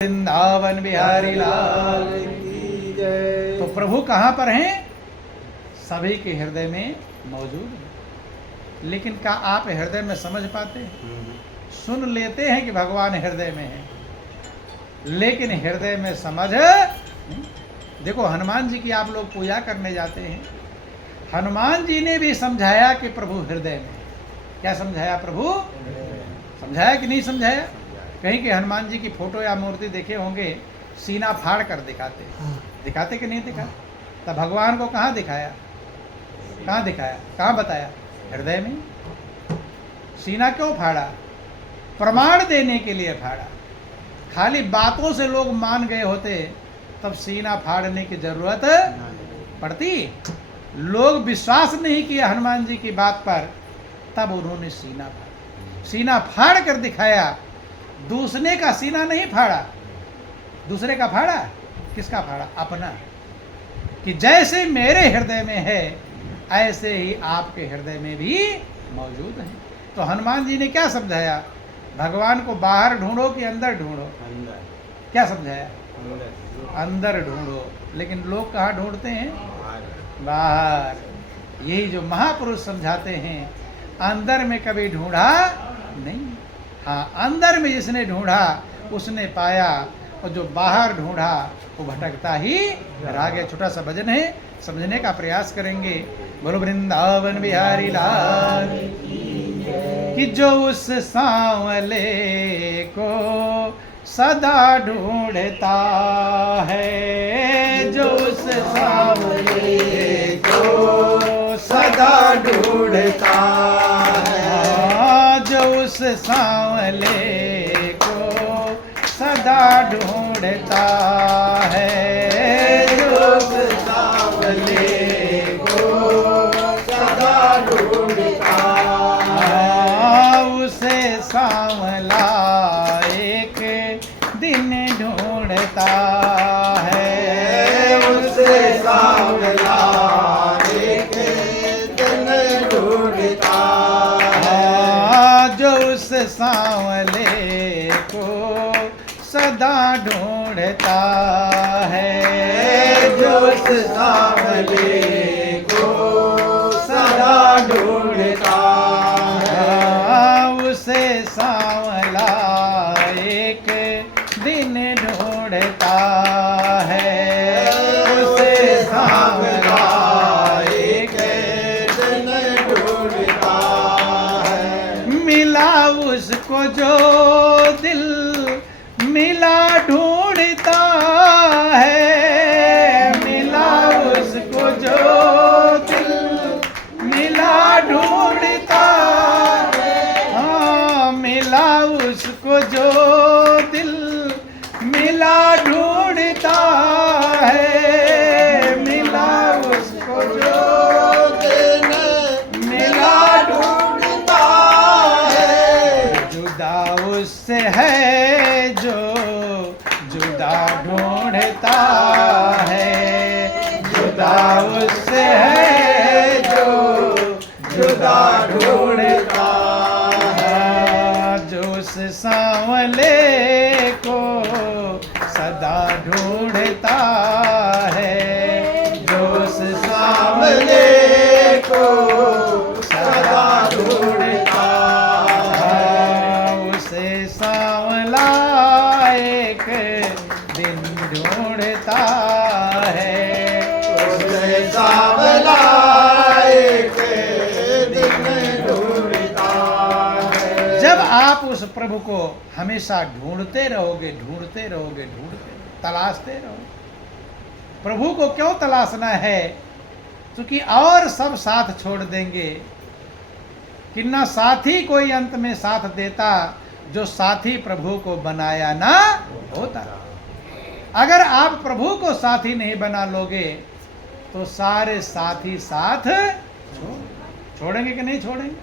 वृंदावन बिहारी लाल की जय। तो प्रभु कहाँ पर हैं? सभी के हृदय में मौजूद है। लेकिन क्या आप हृदय में समझ पाते हैं? सुन लेते हैं कि भगवान हृदय में है, लेकिन हृदय में समझ नहीं। देखो हनुमान जी की आप लोग पूजा करने जाते हैं, हनुमान जी ने भी समझाया कि प्रभु हृदय में है। क्या समझाया? प्रभु समझाया कि नहीं समझाया? कहीं के हनुमान जी की फोटो या मूर्ति देखे होंगे, सीना फाड़ कर दिखाते, दिखाते कि नहीं दिखाते? तब भगवान को कहाँ दिखाया? कहाँ दिखाया? कहाँ बताया? हृदय में। सीना क्यों फाड़ा? प्रमाण देने के लिए फाड़ा। खाली बातों से लोग मान गए होते तब सीना फाड़ने की जरूरत पड़ती। लोग विश्वास नहीं किया हनुमान जी की बात पर, तब उन्होंने सीना फाड़ा। सीना फाड़ कर दिखाया। दूसरे का सीना नहीं फाड़ा, दूसरे का फाड़ा। किसका फाड़ा? अपना। कि जैसे मेरे हृदय में है ऐसे ही आपके हृदय में भी मौजूद है। तो हनुमान जी ने क्या समझाया? भगवान को बाहर ढूंढो कि अंदर ढूंढो? अंदर। क्या समझाया? अंदर। अंदर ढूंढो। लेकिन लोग कहाँ ढूंढते हैं? बाहर। यही जो महापुरुष समझाते हैं, अंदर में कभी ढूंढा नहीं। हाँ, अंदर में जिसने ढूंढा उसने पाया, और जो बाहर ढूंढा वो भटकता ही रह गया। छोटा सा भजन है, समझने का प्रयास करेंगे। बोलो वृंदावन बिहारी लाल कि जो उस सांवले को सदा ढूंढता है, जो उस सांवले को सदा ढूंढता है, जो उस सांवले को सदा ढूंढता है, जो उस सांवले को सदा ढूंढता है, उसे सांवला एक दिन ढूंढता है, उसे सांवला एक दिन ढूंढता है, जो उस सांवले को सदा ढूंढता है, जो उस सांवले को सदा ढूंढता है, उसे सांवला एक दिन ढूंढता है, उसे सांवला एक दिन ढूंढता है। मिला उसको जो दिल मिला ढूंढता है, मिला उसको जो दिल मिला ढूंढता है, हाँ मिला उसको जो दिल मिला ढूंढता है, मिला उसको जो दिल मिला ढूंढता है। जुदा उससे है जो जुदा ढूंढता है, जुदा उससे है जो जुदा ढूंढता है, जो उस सांवले को सदा ढूंढता है, जो उस सांवले को सदा ढूंढता है, उसे सांवला एक दिन ढूंढता है, उसे सांवला एक दिन ढूंढता है। जब आप उस प्रभु को हमेशा ढूंढते रहोगे, ढूंढते रहोगे, ढूंढते तलाशते रहोगे। प्रभु को क्यों तलाशना है? क्योंकि और सब साथ छोड़ देंगे कि न साथी कोई अंत में साथ देता, जो साथी प्रभु को बनाया ना होता। अगर आप प्रभु को साथी नहीं बना लोगे तो सारे साथी साथ छोड़ेंगे कि नहीं छोड़ेंगे?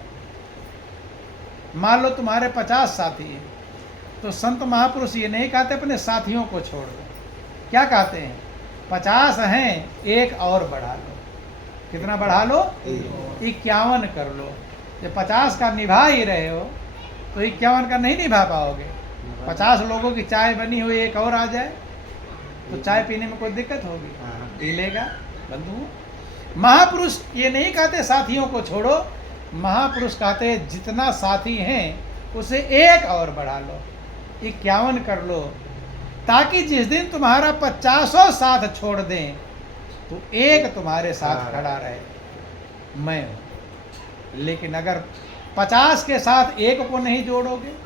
मान लो तुम्हारे 50 साथी हैं, तो संत महापुरुष ये नहीं कहते अपने साथियों को छोड़ दो। क्या कहते हैं? 50 हैं, एक और बढ़ा लो। कितना बढ़ा लो? 51 कर लो। जब 50 का निभा ही रहे हो तो 51 का नहीं निभा पाओगे। 50 लोगों की चाय बनी हुई एक और आ जाए तो चाय पीने में कोई दिक्कत होगी? पी लेगा। बंधु, महापुरुष ये नहीं कहते साथियों को छोड़ो, महापुरुष कहते जितना साथी हैं उसे एक और बढ़ा लो, 51 कर लो, ताकि जिस दिन तुम्हारा 50 साथ छोड़ दें तो एक तुम्हारे साथ खड़ा रहे, मैं हूं। लेकिन अगर 50 के साथ एक को नहीं जोड़ोगे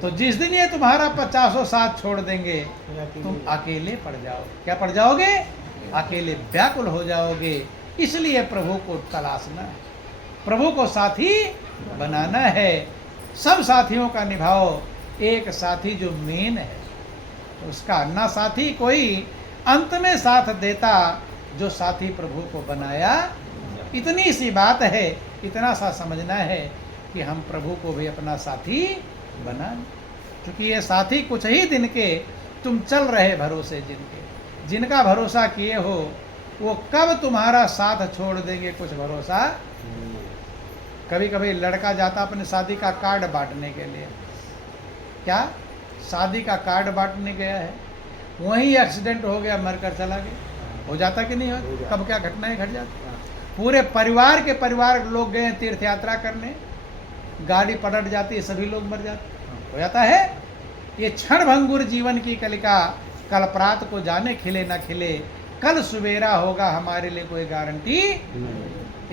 तो जिस दिन ये तुम्हारा 50 साथ छोड़ देंगे तुम अकेले पड़ जाओगे। क्या पड़ जाओगे? अकेले व्याकुल हो जाओगे। इसलिए प्रभु को तलाशना है, प्रभु को साथी बनाना है। सब साथियों का निभाओ, एक साथी जो मेन है उसका ना साथी कोई अंत में साथ देता, जो साथी प्रभु को बनाया। इतनी सी बात है, इतना सा समझना है कि हम प्रभु को भी अपना साथी बना, क्योंकि ये साथी कुछ ही दिन के तुम चल रहे भरोसे जिनका भरोसा किए हो वो कब तुम्हारा साथ छोड़ देंगे कुछ भरोसा। कभी कभी लड़का जाता अपने शादी का कार्ड बांटने के लिए, क्या शादी का कार्ड बांटने गया है, वहीं एक्सीडेंट हो गया, मरकर चला गया। हो जाता कि नहीं हो? कब क्या घटनाएं घट जाती। पूरे परिवार के परिवार लोग गए तीर्थ यात्रा करने, गाड़ी पलट जाती है, सभी लोग मर जाते। हो जाता है। ये क्षण भंगुर जीवन की कलिका, कल प्रात को जाने खिले न खिले, कल सवेरा होगा हमारे लिए कोई गारंटी।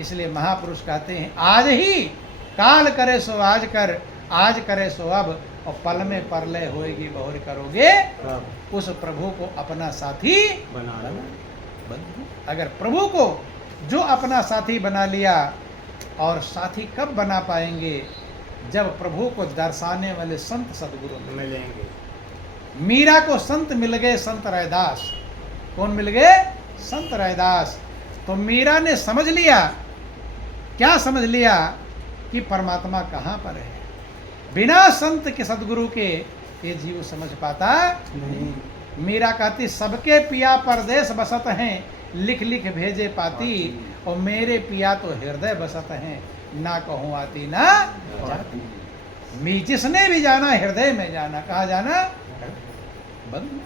इसलिए महापुरुष कहते हैं आज ही काल करे सो आज कर, आज करे सो अब, और पल में परलय होएगी बहुर करोगे। उस प्रभु को अपना साथी बना। अगर प्रभु को जो अपना साथी बना लिया, और साथी कब बना पाएंगे? जब प्रभु को दर्शाने वाले संत सदगुरु मिलेंगे। मीरा को संत मिल गए, संत रैदास। कौन मिल गए? संत रैदास। तो मीरा ने समझ लिया, क्या समझ लिया? कि परमात्मा कहाँ पर है। बिना संत के सदगुरु के ये जीव समझ पाता नहीं। मीरा कहती सबके पिया परदेश बसत हैं, लिख लिख भेजे पाती, और मेरे पिया तो हृदय बसत हैं, ना कहूँ आती ना जाती। मी जिसने भी जाना हृदय में जाना। कहाँ जाना? बंद।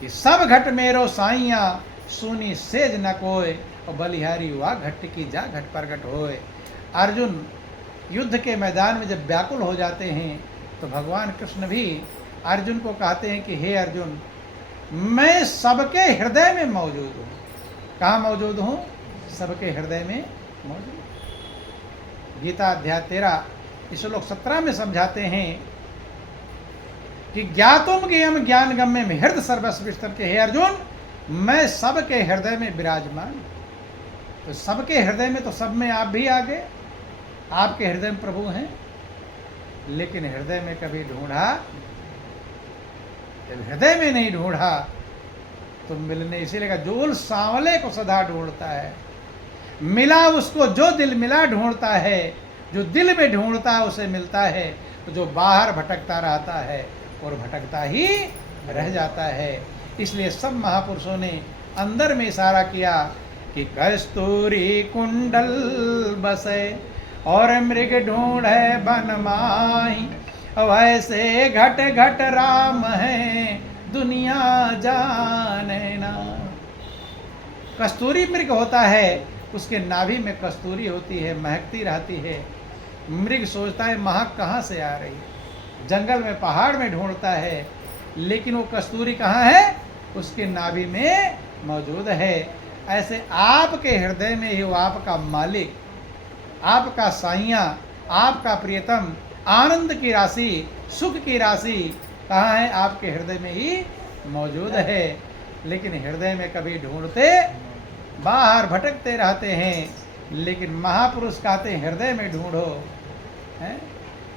कि सब घट मेरो साइया, सुनी सेज न कोय, और बलिहारी हुआ घट की जा घट पर घट होए। अर्जुन युद्ध के मैदान में जब व्याकुल हो जाते हैं तो भगवान कृष्ण भी अर्जुन को कहते हैं कि हे अर्जुन, मैं सबके हृदय में मौजूद हूँ। कहाँ मौजूद हूँ? सबके हृदय में मौजूद। गीता अध्याय 13 श्लोक 17 में समझाते हैं कि ज्ञातुम ज्ञेयम ज्ञान गम्य में हृदय सर्वस्व विष्टम के। हे अर्जुन, मैं सबके हृदय में विराजमान। तो सबके हृदय में तो सब में आप भी आ गए, आपके हृदय में प्रभु हैं। लेकिन हृदय में कभी ढूंढा? जब हृदय में नहीं ढूंढा तो मिलने, इसीलिए जो सांवले को सदा ढूंढता है, मिला उसको जो दिल मिला ढूंढता है। जो दिल में ढूंढता है उसे मिलता है, तो जो बाहर भटकता रहता है और भटकता ही रह जाता है। इसलिए सब महापुरुषों ने अंदर में इशारा किया कि कस्तूरी कुंडल बसे और मृग ढूंढे बन माही, वैसे घट घट राम है दुनिया जाने ना। कस्तूरी मृग होता है, उसके नाभि में कस्तूरी होती है, महकती रहती है। मृग सोचता है महक कहाँ से आ रही है, जंगल में पहाड़ में ढूंढता है, लेकिन वो कस्तूरी कहाँ है? उसके नाभि में मौजूद है। ऐसे आपके हृदय में ही वो आपका मालिक, आपका साइया, आपका प्रियतम, आनंद की राशि, सुख की राशि कहाँ है? आपके हृदय में ही मौजूद है। लेकिन हृदय में कभी ढूंढते, बाहर भटकते रहते हैं। लेकिन महापुरुष कहते हैं हृदय में ढूंढो, है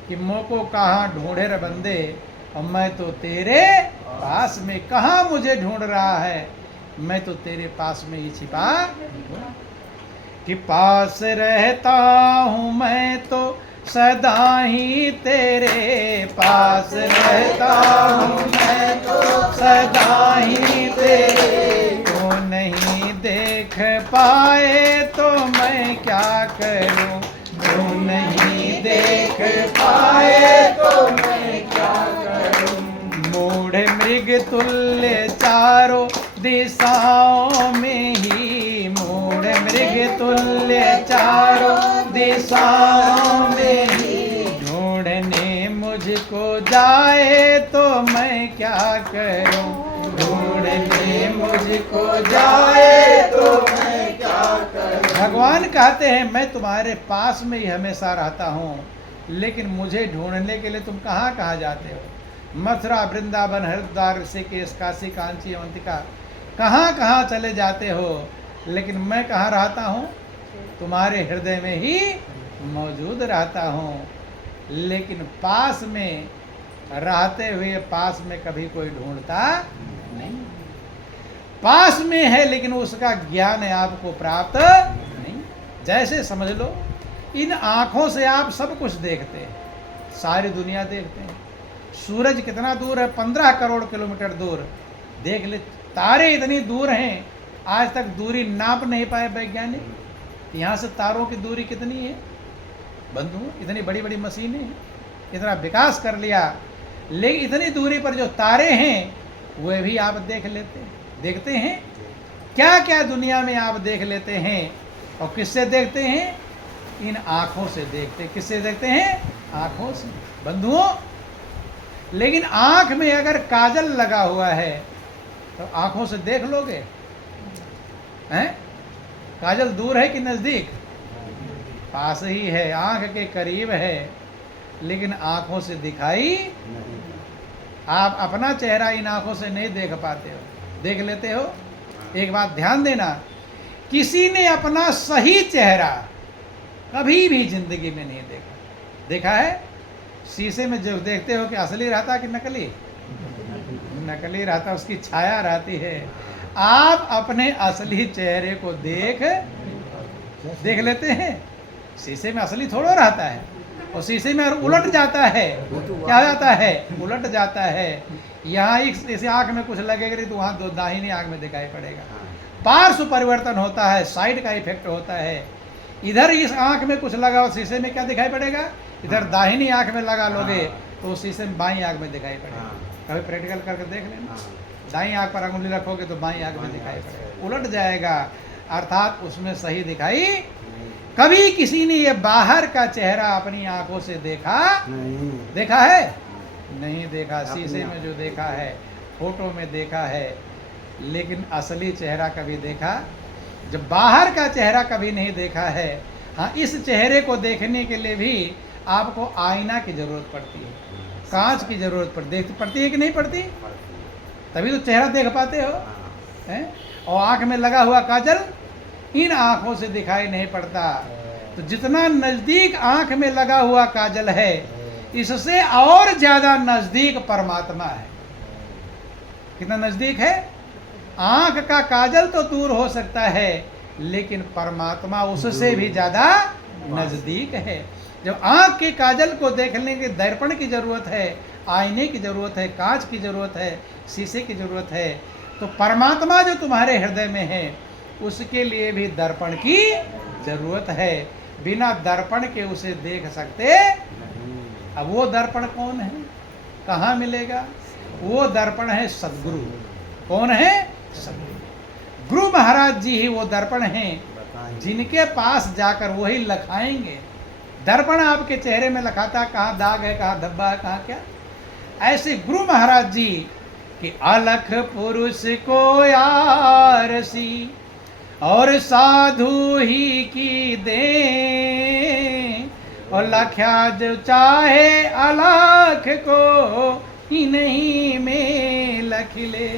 कि मोको कहाँ ढूंढे रे बंदे, और मैं तो तेरे पास में। कहाँ मुझे ढूंढ रहा है? मैं तो तेरे पास में ही छिपा कि पास रहता हूँ मैं तो सदा ही तेरे पास रहता हूँ मैं तो सदा ही तेरे। तू नहीं देख पाए तो मैं क्या करूँ, तू नहीं देख पाए तो मैं मृग तुल्य चारों दिशाओं में ही, मूढ़ मृग तुल्य चारों दिशाओं में ही, ढूंढने मुझको जाए तो मैं क्या करूं, ढूंढने मुझको जाए तो मैं क्या करूं। भगवान कहते हैं मैं तुम्हारे पास में ही हमेशा रहता हूँ, लेकिन मुझे ढूंढने के लिए तुम कहाँ कहाँ जाते हो। मथुरा, वृंदावन, हरिद्वार, ऋषिकेश, काशी, कांची, अवंतिका, कहाँ कहाँ चले जाते हो, लेकिन मैं कहाँ रहता हूँ, तुम्हारे हृदय में ही मौजूद रहता हूँ। लेकिन पास में रहते हुए पास में कभी कोई ढूंढता नहीं। पास में है लेकिन उसका ज्ञान आपको प्राप्त नहीं। जैसे समझ लो, इन आँखों से आप सब कुछ देखते हैं, सारी दुनिया देखते हैं। सूरज कितना दूर है, 15 करोड़ किलोमीटर दूर। देख ले, तारे इतनी दूर हैं, आज तक दूरी नाप नहीं पाए वैज्ञानिक। यहाँ से तारों की दूरी कितनी है बंधु, इतनी बड़ी बड़ी मशीनें हैं, इतना विकास कर लिया, लेकिन इतनी दूरी पर जो तारे हैं वे भी आप देख लेते हैं, देखते हैं। क्या क्या दुनिया में आप देख लेते हैं, और किससे देखते हैं, इन आँखों से देखते। किससे देखते हैं, आँखों से बंधुओं। लेकिन आँख में अगर काजल लगा हुआ है तो आँखों से देख लोगे हैं? काजल दूर है कि नज़दीक, पास ही है, आँख के करीब है, लेकिन आँखों से दिखाई। आप अपना चेहरा इन आँखों से नहीं देख पाते हो, देख लेते हो। एक बात ध्यान देना, किसी ने अपना सही चेहरा कभी भी जिंदगी में नहीं देखा। देखा है शीशे में जो देखते हो कि असली रहता कि नकली, नकली रहता, उसकी छाया रहती है। आप अपने असली चेहरे को देख लेते हैं। शीशे में असली थोड़ा रहता है, और शीशे में उलट जाता है। क्या जाता है, उलट जाता है। यहाँ इस आँख में कुछ लगेगा तो वहाँ दाहिनी आँख में दिखाई पड़ेगा। पार्श्व परिवर्तन होता है, साइड का इफेक्ट होता है। इधर इस आँख में कुछ लगा और शीशे में क्या दिखाई पड़ेगा, इधर दाहिनी आँख में लगा लोगे तो शीशे में बाईं आँख में दिखाई पड़ेगा। कभी प्रैक्टिकल करके देख लेना, दाईं आँख पर अंगुली रखोगे तो बाईं आँख में दिखाई पड़ेगा, उलट जाएगा, अर्थात उसमें सही दिखाई। कभी किसी ने ये बाहर का चेहरा अपनी आंखों से देखा नहीं, देखा है नहीं देखा। शीशे में जो देखा है, फोटो में देखा है, लेकिन असली चेहरा कभी देखा, जब बाहर का चेहरा कभी नहीं देखा है। हाँ, इस चेहरे को देखने के लिए भी आपको आईना की जरूरत पड़ती है, कांच की जरूरत पड़ती है कि नहीं पड़ती, तभी तो चेहरा देख पाते हो हैं? और आंख में लगा हुआ काजल इन आंखों से दिखाई नहीं पड़ता। तो जितना नजदीक आंख में लगा हुआ काजल है, इससे और ज्यादा नजदीक परमात्मा है। कितना नजदीक है, आंख का काजल तो दूर हो सकता है, लेकिन परमात्मा उससे भी ज्यादा नजदीक है। जब आंख के काजल को देखने के दर्पण की जरूरत है, आईने की जरूरत है, कांच की जरूरत है, शीशे की जरूरत है, तो परमात्मा जो तुम्हारे हृदय में है उसके लिए भी दर्पण की जरूरत है। बिना दर्पण के उसे देख सकते। अब वो दर्पण कौन है, कहाँ मिलेगा? वो दर्पण है सद्गुरु। कौन है? सद्गुरु। गुरु महाराज जी ही वो दर्पण हैं जिनके पास जाकर वही लखाएंगे। दर्पण आपके चेहरे में लखाता, कहाँ दाग है, कहाँ धब्बा है, कहाँ क्या। ऐसे गुरु महाराज जी कि अलख पुरुष को आरसी और साधु ही की दे, और लख्या जो चाहे अलख को इन्हीं में लख ले।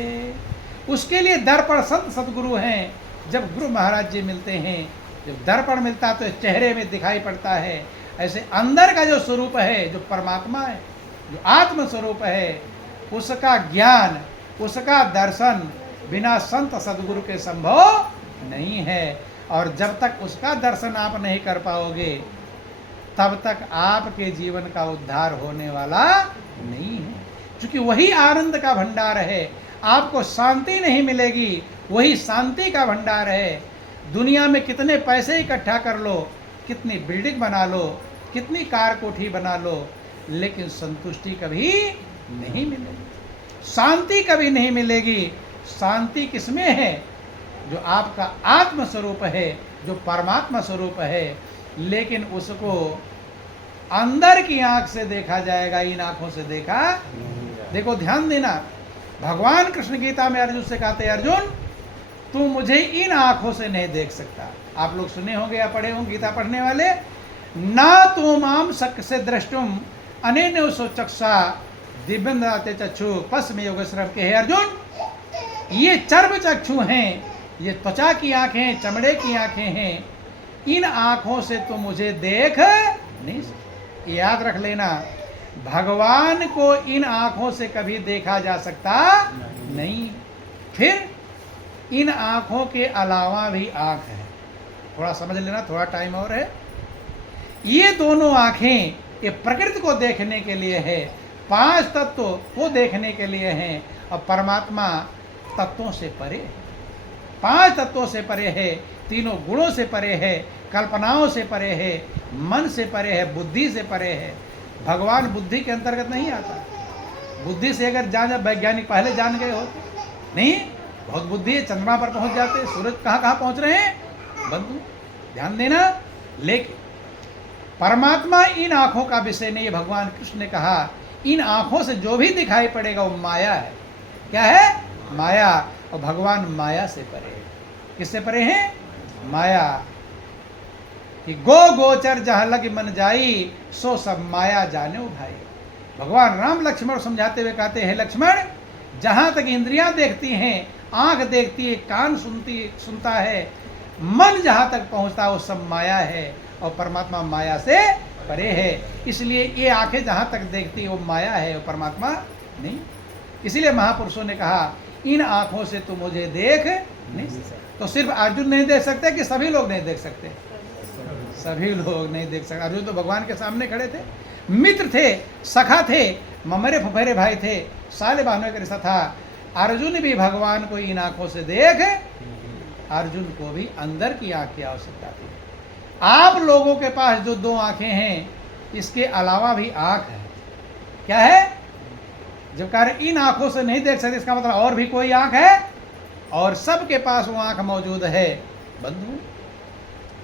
उसके लिए दर्पण संत सदगुरु हैं। जब गुरु महाराज जी मिलते हैं, जब दर्पण मिलता तो चेहरे में दिखाई पड़ता है। ऐसे अंदर का जो स्वरूप है, जो परमात्मा है, जो आत्म स्वरूप है, उसका ज्ञान, उसका दर्शन बिना संत सदगुरु के संभव नहीं है। और जब तक उसका दर्शन आप नहीं कर पाओगे, तब तक आपके जीवन का उद्धार होने वाला नहीं है। क्योंकि वही आनंद का भंडार है। आपको शांति नहीं मिलेगी, वही शांति का भंडार है। दुनिया में कितने पैसे इकट्ठा कर लो, कितनी बिल्डिंग बना लो, कितनी कार कोठी बना लो, लेकिन संतुष्टि कभी नहीं मिलेगी। शांति कभी नहीं मिलेगी। शांति किसमें है? जो आपका आत्म स्वरूप है, जो परमात्मा स्वरूप है, लेकिन उसको अंदर की आंख से देखा जाएगा, इन आंखों से देखा। देखो ध्यान देना, भगवान कृष्ण गीता में अर्जुन से कहते हैं, अर्जुन तू मुझे इन आंखों से नहीं देख सकता। आप लोग सुने होंगे या पढ़े होंगे गीता पढ़ने वाले, ना तो माम शक से दृष्टुम अनेन चक्षा दिव्यंदाते चक्षु पश्चिम योग श्रम के। हे अर्जुन, ये चर्म चक्षु हैं, ये त्वचा की आंखें, चमड़े की आंखें हैं, इन आंखों से तो मुझे देख नहीं सकते। याद रख लेना, भगवान को इन आंखों से कभी देखा जा सकता नहीं। फिर इन आंखों के अलावा भी आंख है, थोड़ा समझ लेना, थोड़ा टाइम और है। ये दोनों आंखें ये प्रकृति को देखने के लिए है, पांच तत्व को देखने के लिए हैं, और परमात्मा तत्वों से परे है, पांच तत्वों से परे है, तीनों गुणों से परे है, कल्पनाओं से परे है, मन से परे है, बुद्धि से परे है। भगवान बुद्धि के अंतर्गत नहीं आता। बुद्धि से अगर जान वैज्ञानिक पहले जान गए होते, नहीं, बहुत बुद्धि है, चंद्रमा पर पहुंच जाते, सूरज कहाँ कहाँ पहुंच रहे हैं बंधु, ध्यान देना। लेकिन परमात्मा इन आंखों का विषय नहीं है। भगवान कृष्ण ने कहा, इन आंखों से जो भी दिखाई पड़ेगा वो माया है। क्या है? माया। और भगवान माया से परे है। किससे परे हैं? माया। कि गो गोचर जहाँ लग मन जाई, सो सब माया जाने भाई। भगवान राम लक्ष्मण समझाते हुए कहते हैं, लक्ष्मण, जहाँ तक इंद्रियां देखती हैं, आंख देखती है, कान सुनता है, मन जहाँ तक पहुँचता है वो सब माया है, और परमात्मा माया से परे है। इसलिए ये आंखें जहाँ तक देखती है वो माया है, और परमात्मा नहीं। इसलिए महापुरुषों ने कहा, इन आंखों से तो मुझे देख नहीं। तो सिर्फ अर्जुन नहीं देख सकते कि सभी लोग नहीं देख सकते? सभी लोग नहीं देख सकते। अर्जुन तो भगवान के सामने खड़े थे, मित्र थे, सखा थे, ममरे फफेरे भाई थे, साले बहनों का रिश्ता था। अर्जुन भी भगवान को इन आंखों से देख, अर्जुन को भी अंदर की आंख की आवश्यकता थी। आप लोगों के पास जो दो आंखें हैं, इसके अलावा भी आंख है। क्या है? जब कह रहे इन आंखों से नहीं देख सकते, इसका मतलब और भी कोई आंख है, और सबके पास वो आंख मौजूद है। बंधु,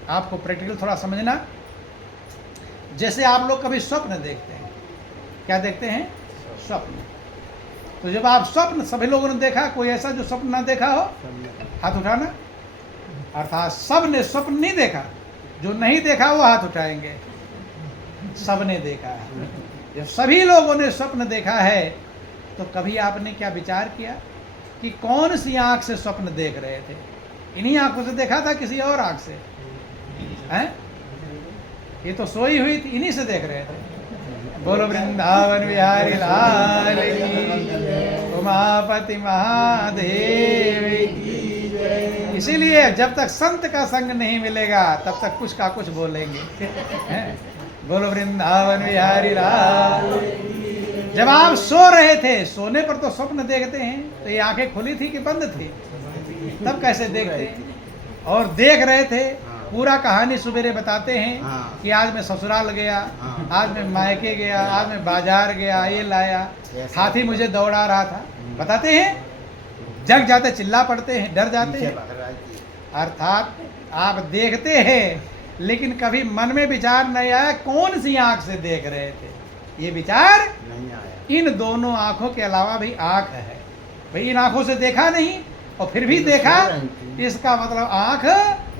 आपको प्रैक्टिकल थोड़ा समझना। जैसे आप लोग कभी स्वप्न देखते हैं, क्या देखते हैं? स्वप्न। तो जब आप स्वप्न, सभी लोगों ने देखा, कोई ऐसा जो स्वप्न ना देखा हो? हाथ उठाना। अर्थात सब ने स्वप्न नहीं देखा, जो नहीं देखा वो हाथ उठाएंगे। सब ने देखा है। जब सभी लोगों ने स्वप्न देखा है, तो कभी आपने क्या विचार किया कि कौन सी आंख से स्वप्न देख रहे थे? इन्हीं आंखों से देखा था, किसी और आंख से? हैं? ये तो सोई हुई थी, इन्हीं से देख रहे थे। बोलो वृंदावन बिहारी लाल की, उमापति महादेव की। इसीलिए जब तक संत का संग नहीं मिलेगा, तब तक कुछ का कुछ बोलेंगे। बोलो वृंदावन बिहारी लाल। जब आप सो रहे थे, सोने पर तो स्वप्न देखते हैं, तो ये आंखें खुली थी कि बंद थी? तब कैसे देखते हैं? और देख रहे थे, पूरा कहानी सुबेरे बताते हैं कि आज मैं ससुराल गया, आज मैं मायके गया, आज मैं बाजार गया, ये लाया, हाथी मुझे दौड़ा रहा था। बताते हैं, जग जाते, चिल्ला पड़ते हैं, डर जाते हैं। अर्थात आप देखते हैं, लेकिन कभी मन में विचार नहीं आया कौन सी आंख से देख रहे थे। ये विचार नहीं आया। इन दोनों आंखों के अलावा भी आंख है भाई। इन आंखों से देखा नहीं और फिर भी देखा, इसका मतलब आंख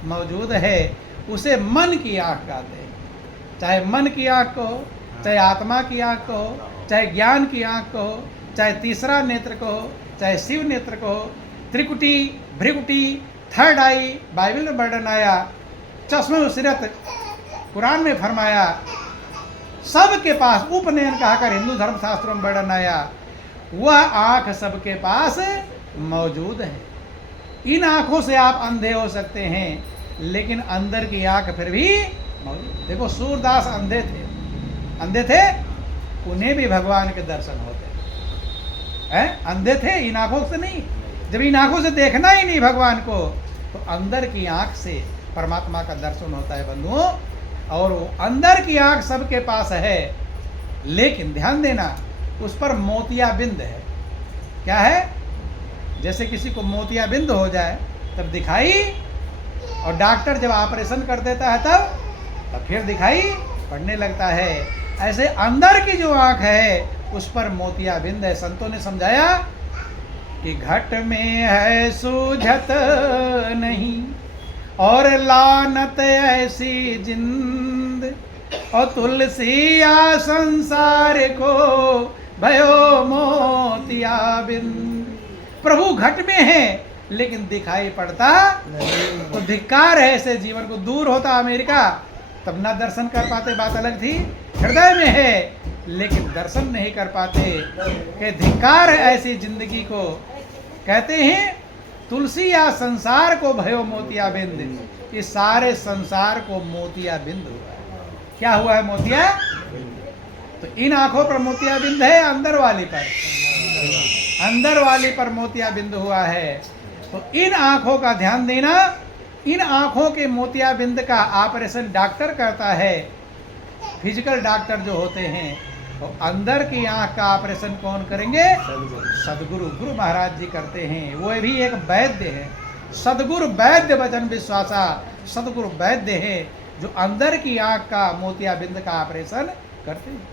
मौजूद है। उसे मन की आंख कहते हैं। चाहे मन की आंख को हो, चाहे आत्मा की आंख को हो, चाहे ज्ञान की आंख को हो, चाहे तीसरा नेत्र को हो, चाहे शिव नेत्र को हो, त्रिकुटी, भ्रिकुटी, थर्ड आई, बाइबल में वर्णन आया, चश्मे सिरत कुरान में फरमाया, सबके पास उपनयन कहकर हिंदू धर्म शास्त्रों में वर्णन आया। वह आंख सबके पास मौजूद है। इन आंखों से आप अंधे हो सकते हैं, लेकिन अंदर की आंख फिर भी मौजूद। देखो सूरदास अंधे थे, उन्हें भी भगवान के दर्शन होते हैं। अंधे थे, इन आंखों से नहीं। जब इन आंखों से देखना ही नहीं भगवान को, तो अंदर की आंख से परमात्मा का दर्शन होता है बंधुओं। और वो अंदर की आंख सबके पास है, लेकिन ध्यान देना, उस पर मोतियाबिंद है। क्या है? जैसे किसी को मोतियाबिंद हो जाए तब दिखाई, और डॉक्टर जब ऑपरेशन कर देता है तब फिर दिखाई पड़ने लगता है। ऐसे अंदर की जो आंख है उस पर मोतियाबिंद है। संतों ने समझाया कि घट में है सूझत नहीं और लानत ऐसी जिंद, और तुलसिया संसार को भयो मोतियाबिंद। प्रभु घट में है लेकिन दिखाई पड़ता तो धिक्कार है ऐसे जीवन को। दूर होता अमेरिका तब ना दर्शन कर पाते, बात अलग थी। हृदय में है लेकिन दर्शन नहीं कर पाते, कि धिक्कार है ऐसी जिंदगी को। कहते हैं तुलसी या संसार को भयो मोतियाबिंद। इस सारे संसार को मोतियाबिंद हुआ है। क्या हुआ है? मोतिया। तो इन आंखों पर मोतियाबिंद है, अंदर वाली पर, अंदर वाली पर मोतियाबिंद हुआ है। तो इन आंखों का ध्यान देना। इन आंखों के मोतियाबिंद का ऑपरेशन डॉक्टर करता है, फिजिकल डॉक्टर जो होते हैं। तो अंदर की आंख का ऑपरेशन कौन करेंगे? सदगुरु, गुरु महाराज जी करते हैं। वो भी एक वैद्य है। सदगुरु वैद्य वचन विश्वासा, सदगुरु वैद्य है जो अंदर की आंख का मोतियाबिंद का ऑपरेशन करते हैं।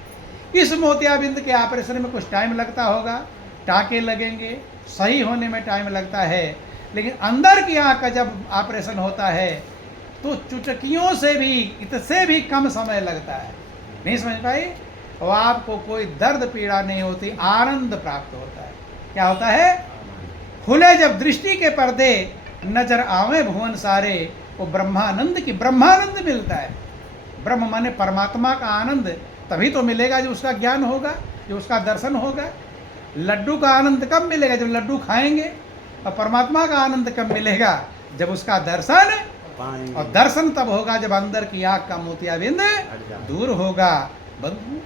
इस मोतियाबिंद के ऑपरेशन में कुछ टाइम लगता होगा, टाँके लगेंगे, सही होने में टाइम लगता है। लेकिन अंदर की आंख का जब ऑपरेशन होता है तो चुटकियों से भी, इससे भी कम समय लगता है। नहीं समझ पाई? और आपको कोई दर्द पीड़ा नहीं होती, आनंद प्राप्त होता है। क्या होता है? खुले जब दृष्टि के पर्दे, नजर आवे भुवन सारे, वो ब्रह्मानंद की, ब्रह्मानंद मिलता है। ब्रह्म माने परमात्मा का आनंद तभी तो मिलेगा जो उसका ज्ञान होगा, जो उसका दर्शन होगा। लड्डू का आनंद कब मिलेगा? जब लड्डू खाएंगे। और परमात्मा का आनंद कब मिलेगा? जब उसका दर्शन, और दर्शन तब होगा जब अंदर की आंख का मोतियाबिंद दूर होगा। बंधु,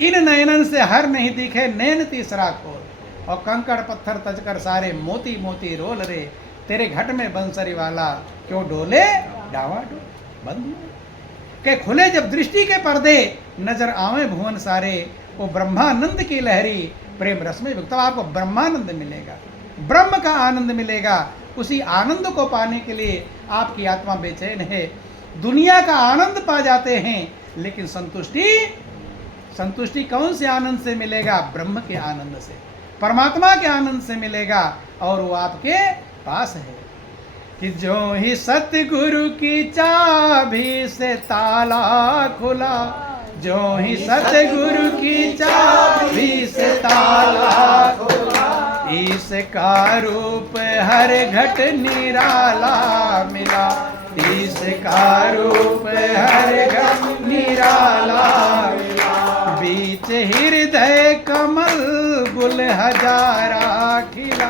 इन नयनन से हर नहीं दिखे नैन तीसरा खोल, और कंकड़ पत्थर तजकर सारे मोती मोती रोल रे, तेरे घट में बंसरी वाला क्यों डोले डावाडोल। बंधु के खुले जब दृष्टि के पर्दे, नजर आवे भुवन सारे, वो ब्रह्मानंद की लहरी प्रेम रस में तो आपको ब्रह्मानंद मिलेगा, ब्रह्म का आनंद मिलेगा। उसी आनंद को पाने के लिए आपकी आत्मा बेचैन है। दुनिया का आनंद पा जाते हैं लेकिन संतुष्टि, संतुष्टि कौन से आनंद से मिलेगा? ब्रह्म के आनंद से, परमात्मा के आनंद से मिलेगा। और वो आपके पास है कि जो ही सतगुरु की चाबी से ताला खुला, जो ही सतगुरु की चाबी से ताला खुला, इसका रूप हर घट निराला मिला, इसका रूप हर घट निराला मिला। बीच हृदय कमल गुल हजारा खिला,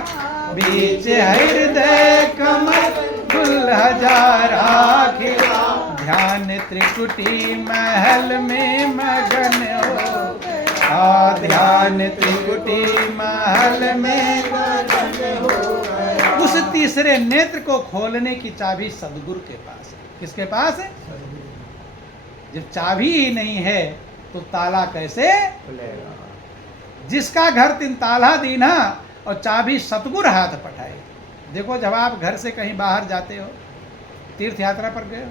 बीच हृदय कमल गुल हजारा खिला। ध्यान त्रिकुटी महल में मगन हो, ध्यान त्रिकुटी महल में मगन हो। उस तीसरे नेत्र को खोलने की चाबी सदगुरु के पास है। किसके पास है? जब चाबी ही नहीं है तो ताला कैसे खुलेगा? जिसका घर 3 ताला दीना और चाबी सतगुरु हाथ पठाए। देखो, जब आप घर से कहीं बाहर जाते हो, तीर्थ यात्रा पर गए हो,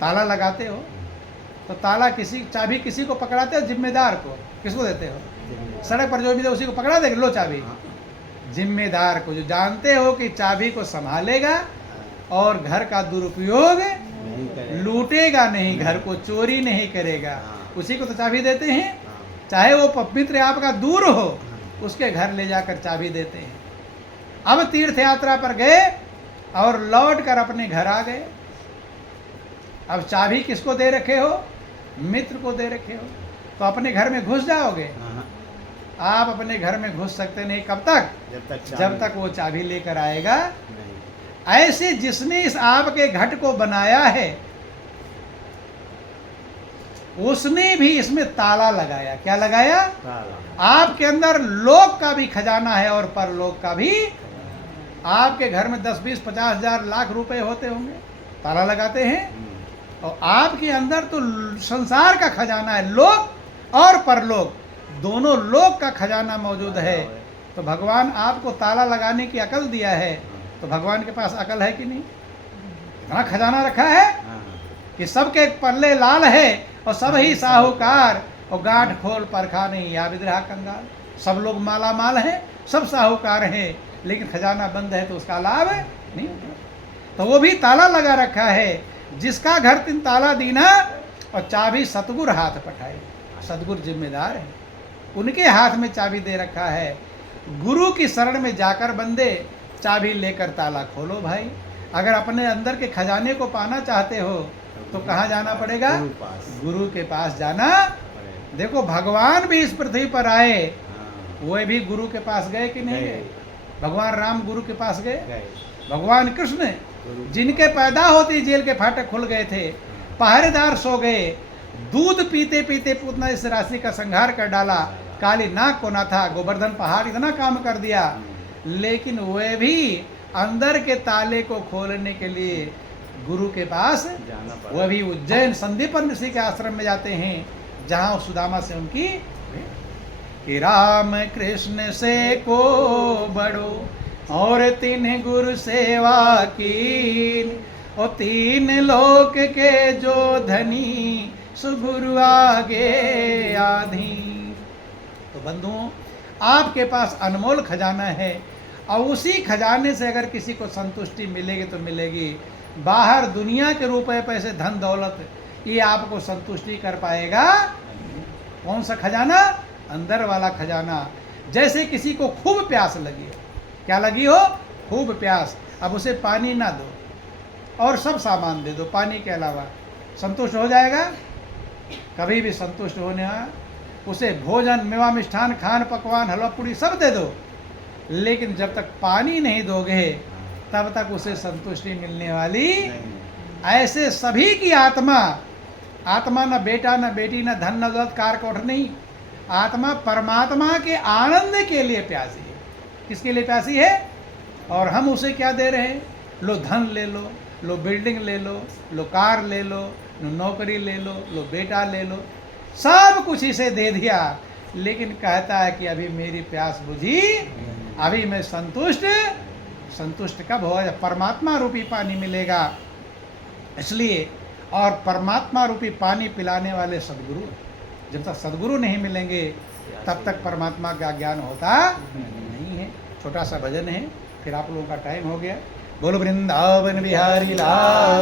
ताला लगाते हो तो ताला चाबी किसी को पकड़ाते हो? जिम्मेदार को। किसको देते हो? सड़क पर जो भी दे उसी को पकड़ा देगा, लो चाबी। जिम्मेदार को, जो जानते हो कि चाबी को संभालेगा और घर का दुरुपयोग लूटेगा नहीं, घर को चोरी नहीं करेगा, उसी को तो चाबी देते हैं। चाहे वो पवित्र आपका दूर हो, उसके घर ले जाकर चाबी देते हैं। अब तीर्थ यात्रा पर गए और लौट कर अपने घर आ गए। अब चाबी किसको दे रखे हो? मित्र को दे रखे हो, तो अपने घर में घुस जाओगे? आप अपने घर में घुस सकते नहीं। कब तक? जब तक वो चाबी लेकर आएगा। ऐसे जिसने इस आपके घट को बनाया है उसने भी इसमें ताला लगाया। क्या लगाया? ताला। आपके अंदर लोक का भी खजाना है और परलोक का भी। आपके घर में 10, 20, 50 हजार लाख रुपए होते होंगे, ताला लगाते हैं। और आपके अंदर तो संसार का खजाना है, लोक और परलोक, दोनों लोक का खजाना मौजूद है। तो भगवान आपको ताला लगाने की अकल दिया है, तो भगवान के पास अकल है कि नहीं? इतना खजाना रखा है कि सबके पल्ले लाल है और सब ही साहूकार, और गांठ खोल परखा नहीं या विद्रहा कंगाल। सब लोग माला माल हैं, सब साहूकार हैं, लेकिन खजाना बंद है तो उसका लाभ नहीं होता। तो वो भी ताला लगा रखा है, जिसका घर 3 ताला दीना और चाबी सतगुर हाथ पठाए। सतगुर जिम्मेदार है, उनके हाथ में चाबी दे रखा है। गुरु की शरण में जाकर बंदे चाबी लेकर ताला खोलो भाई। अगर अपने अंदर के खजाने को पाना चाहते हो तो कहाँ जाना पड़ेगा? गुरु के पास जाना। देखो भगवान भी इस पृथ्वी पर आए, वो भी गुरु के पास गए कि नहीं गए? भगवान राम गुरु के पास गए, भगवान कृष्ण जिनके पैदा होते ही जेल के फाटक खुल गए थे, पहरेदार सो गए, दूध पीते पीते पूतना इस राशि का संहार कर डाला, काली नाग को ना था, गोवर्धन पहाड़ इतना काम कर दिया, लेकिन वे भी अंदर के ताले को खोलने के लिए गुरु के पास जाना पड़ा। वह भी उज्जैन संदीपन ऋषि के आश्रम में जाते हैं, जहाँ सुदामा से उनकी कि राम कृष्ण से को बड़ो और 3 गुरु सेवा की, और 3 लोक के जो धनी सुगुरु आगे आधी। तो बंधुओं, आपके पास अनमोल खजाना है, और उसी खजाने से अगर किसी को संतुष्टि मिलेगी तो मिलेगी। बाहर दुनिया के रुपए पैसे धन दौलत ये आपको संतुष्टि कर पाएगा? कौन सा खजाना? अंदर वाला खजाना। जैसे किसी को खूब प्यास लगी हो, क्या लगी हो? खूब प्यास। अब उसे पानी ना दो और सब सामान दे दो पानी के अलावा, संतुष्ट हो जाएगा? कभी भी संतुष्ट होने उसे भोजन मेवा मिष्ठान खान पकवान हलवा पूरी सब दे दो, लेकिन जब तक पानी नहीं दोगे तब तक उसे संतुष्टि मिलने वाली। ऐसे सभी की आत्मा, आत्मा न बेटा न बेटी न धन न दौलत कार कोठ नहीं, आत्मा परमात्मा के आनंद के लिए प्यासी है। किसके लिए प्यासी है? और हम उसे क्या दे रहे हैं? लो धन ले लो, लो बिल्डिंग ले लो कार ले लो नौकरी ले लो बेटा ले लो, सब कुछ इसे दे दिया, लेकिन कहता है कि अभी मेरी प्यास बुझी, अभी मैं संतुष्ट कब होगा? जब परमात्मा रूपी पानी मिलेगा। इसलिए और परमात्मा रूपी पानी पिलाने वाले सद्गुरु, जब तक सद्गुरु नहीं मिलेंगे तब तक परमात्मा का ज्ञान होता नहीं है। छोटा सा भजन है, फिर आप लोगों का टाइम हो गया। बोलो वृंदावन बिहारी लाल।